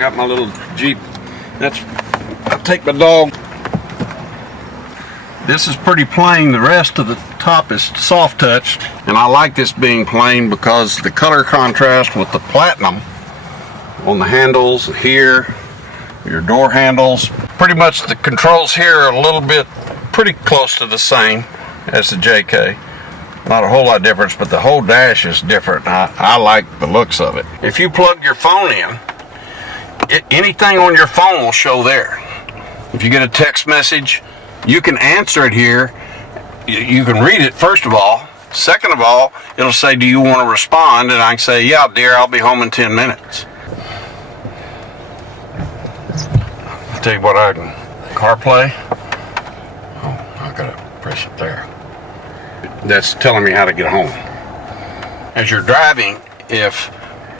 got my little Jeep. I'll take my dog. This is pretty plain. The rest of the top is soft touched, and I like this being plain because the color contrast with the platinum on the handles here, your door handles. Pretty much the controls here are a little bit pretty close to the same as the JK. Not a whole lot of difference, but the whole dash is different. I like the looks of it. If you plug your phone in, anything on your phone will show there. If you get a text message, you can answer it here. You can read it, first of all. Second of all, it'll say, do you want to respond? And I can say, yeah, dear, I'll be home in 10 minutes. I'll tell you what, I can CarPlay. Oh, I gotta press it there. That's telling me how to get home. As you're driving, if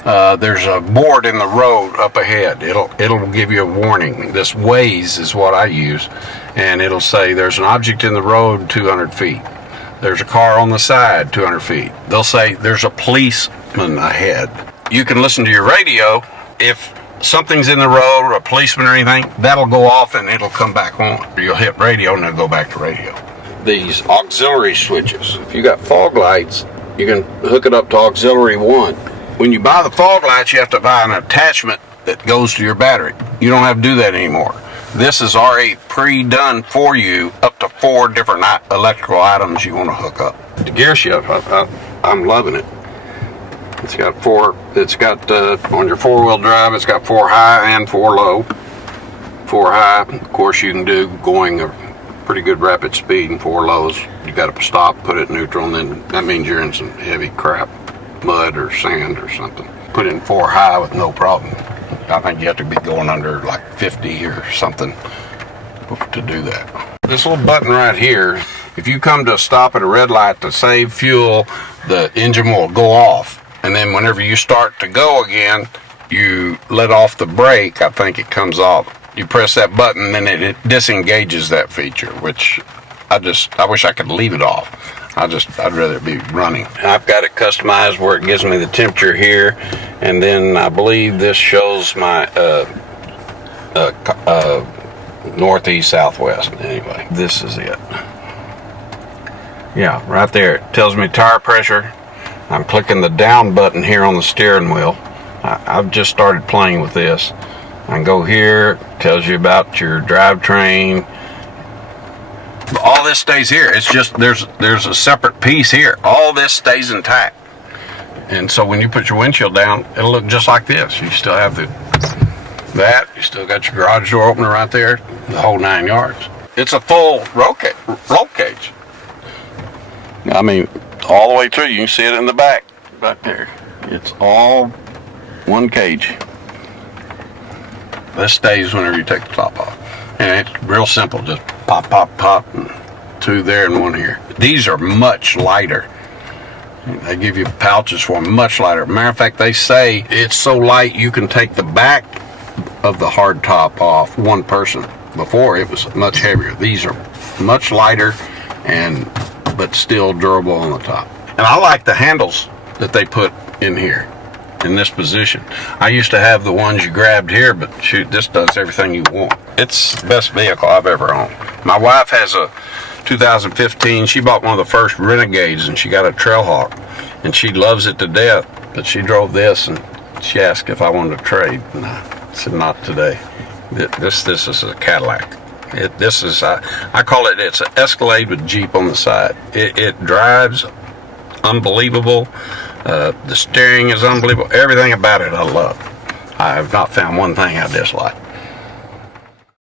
there's a board in the road up ahead, it'll give you a warning. This Waze is what I use, and it'll say there's an object in the road 200 feet. There's a car on the side 200 feet. They'll say there's a policeman ahead. You can listen to your radio. If something's in the road or a policeman or anything, that'll go off and it'll come back on. You'll hit radio and it'll go back to radio. These auxiliary switches, if you got fog lights, you can hook it up to auxiliary 1. When you buy the fog lights, you have to buy an attachment that goes to your battery. You don't have to do that anymore. This is already pre-done for you, up to 4 different electrical items you want to hook up. The gear shift, I'm loving it. It's got on your 4-wheel drive, it's got 4 high and 4 low. 4 high, of course, you can do going a pretty good rapid speed, and 4 lows. You got to stop, put it in neutral, and then that means you're in some heavy crap, mud or sand or something. Put it in 4 high with no problem. I think you have to be going under like 50 or something to do that. This little button right here, if you come to a stop at a red light to save fuel, the engine will go off. And then whenever you start to go again, you let off the brake, I think it comes off. You press that button, then it disengages that feature, which I wish I could leave it off. I'd rather it be running. I've got it customized where it gives me the temperature here, and then I believe this shows my northeast, southwest. Anyway, this is it. Yeah, right there. It tells me tire pressure. I'm clicking the down button here on the steering wheel. I've just started playing with this. I can go here, tells you about your drivetrain. All this stays here. It's just there's a separate piece here. All this stays intact. And so when you put your windshield down, it'll look just like this. You still have you still got your garage door opener right there, the whole 9 yards. It's a full roll cage. I mean, all the way through. You can see it in the back there. It's all one cage. This stays whenever you take the top off. And it's real simple, just pop, pop, pop, and 2 there and 1 here. These are much lighter. They give you pouches for them, much lighter. Matter of fact, they say it's so light you can take the back of the hard top off one person. Before, it was much heavier. These are much lighter, but still durable on the top. And I like the handles that they put in here, in this position. I used to have the ones you grabbed here, but shoot, this does everything you want. It's the best vehicle I've ever owned. My wife has a 2015, she bought one of the first Renegades, and she got a Trailhawk, and she loves it to death, but she drove this, and she asked if I wanted to trade, and I said not today. This is a Cadillac. I call it, it's an Escalade with Jeep on the side. It drives unbelievable. The steering is unbelievable. Everything about it I love. I have not found one thing I dislike.